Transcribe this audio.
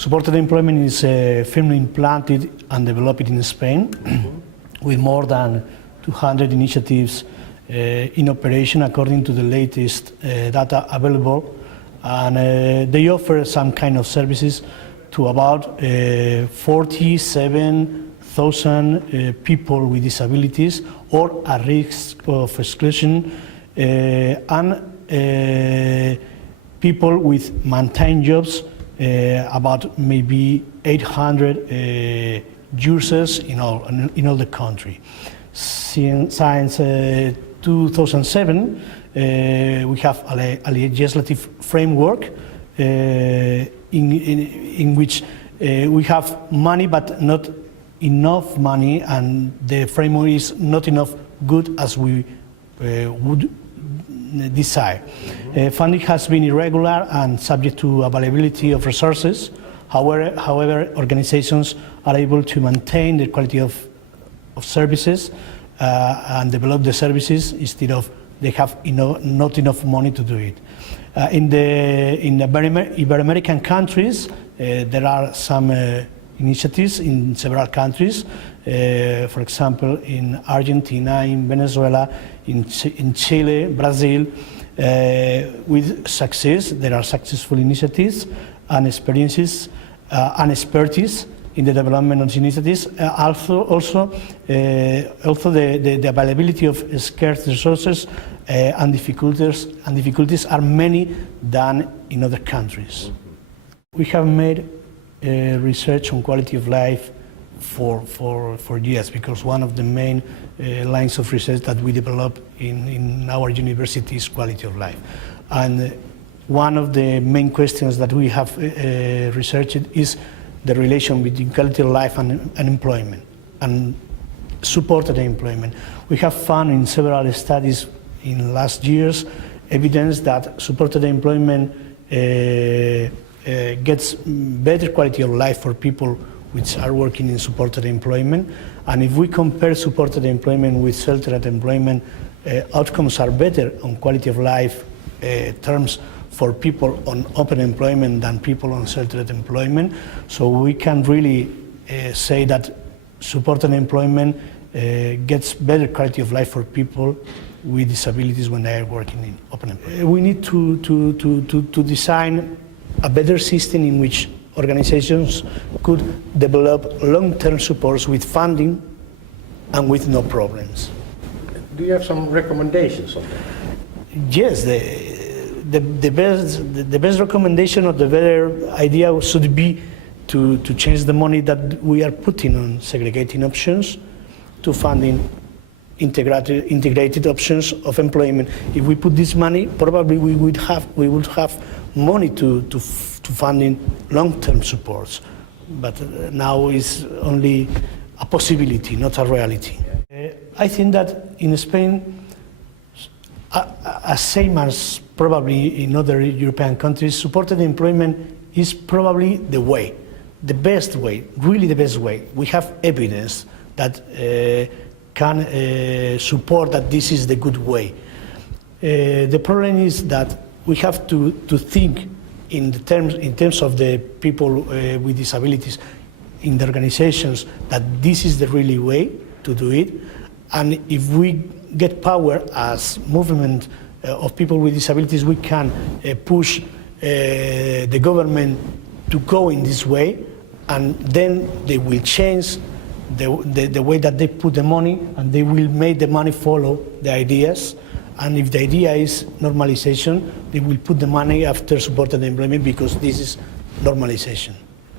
Supported employment is firmly implanted and developed in Spain with more than 200 initiatives in operation according to the latest data available, and they offer some kind of services to about 47,000 people with disabilities or at risk of exclusion, and people with maintained jobs, about maybe 800 users in all the country. Since 2007, we have a legislative framework in which we have money, but not enough money, and the framework is not enough good as we would desire. Funding has been irregular and subject to availability of resources. However, organizations are able to maintain the quality of services and develop the services instead of they have not enough money to do it. In the Ibero-American countries, there are some initiatives in several countries, for example, in Argentina, in Venezuela, in Chile, Brazil, with success. There are successful initiatives and experiences and expertise in the development of initiatives. Also the availability of scarce resources and difficulties are many than in other countries. We have made research on quality of life for years, because one of the main lines of research that we develop in our university is quality of life. And one of the main questions that we have researched is the relation between quality of life and employment and supported employment. We have found in several studies in last years evidence that supported employment gets better quality of life for people which are working in supported employment. And if we compare supported employment with sheltered employment, outcomes are better on quality of life terms for people on open employment than people on sheltered employment. So we can really say that supported employment gets better quality of life for people with disabilities when they are working in open employment. We need to design a better system in which organizations could develop long-term supports with funding and with no problems. Do you have some recommendations on that? Yes, the best recommendation or the better idea should be to change the money that we are putting on segregating options to funding integrated options of employment. If we put this money, probably we would have money to funding long-term supports, but now it's only a possibility, not a reality. I think that in Spain, same as probably in other European countries, supported employment is probably the way, the best way, really the best way. We have evidence that can support that this is the good way. The problem is that we have to think in terms of the people with disabilities in the organizations, that this is the really way to do it. And if we get power as movement of people with disabilities, we can push the government to go in this way, and then they will change the way that they put the money, and they will make the money follow the ideas. And if the idea is normalization, they will put the money after supported employment, because this is normalization.